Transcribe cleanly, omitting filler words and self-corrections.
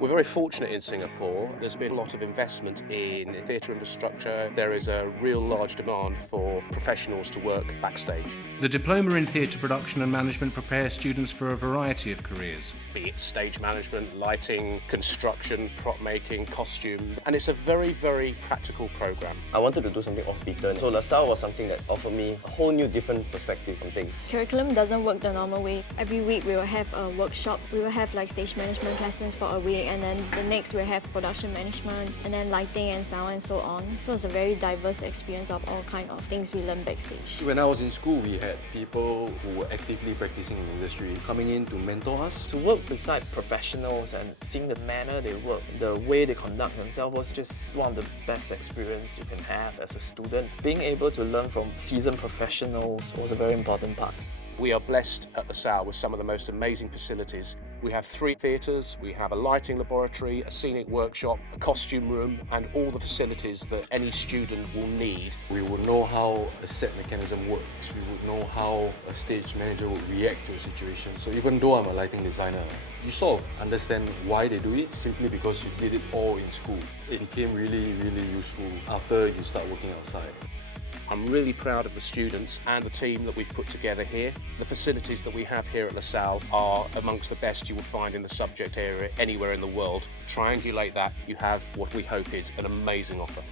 We're very fortunate in Singapore. There's been a lot of investment in theatre infrastructure. There is a real large demand for professionals to work backstage. The Diploma in Theatre Production and Management prepares students for a variety of careers. Be it stage management, lighting, construction, prop making, costume, and it's a very, very practical programme. I wanted to do something off-beaten, so LASALLE was something that offered me a whole new different perspective on things. Curriculum doesn't work the normal way. Every week we will have a workshop. We will have like stage management lessons for a week, and then the next we'll have production management, and then lighting and sound and so on. So it's a very diverse experience of all kinds of things we learn backstage. When I was in school, we had people who were actively practicing in the industry coming in to mentor us. To work beside professionals and seeing the manner they work, the way they conduct themselves was just one of the best experiences you can have as a student. Being able to learn from seasoned professionals was a very important part. We are blessed at LASALLE with some of the most amazing facilities. We have 3 theatres, we have a lighting laboratory, a scenic workshop, a costume room, and all the facilities that any student will need. We would know how a set mechanism works. We would know how a stage manager would react to a situation. So even though I'm a lighting designer, you sort of understand why they do it simply because you did it all in school. It became really, really useful after you start working outside. I'm really proud of the students and the team that we've put together here. The facilities that we have here at LASALLE are amongst the best you will find in the subject area anywhere in the world. Triangulate that, you have what we hope is an amazing offer.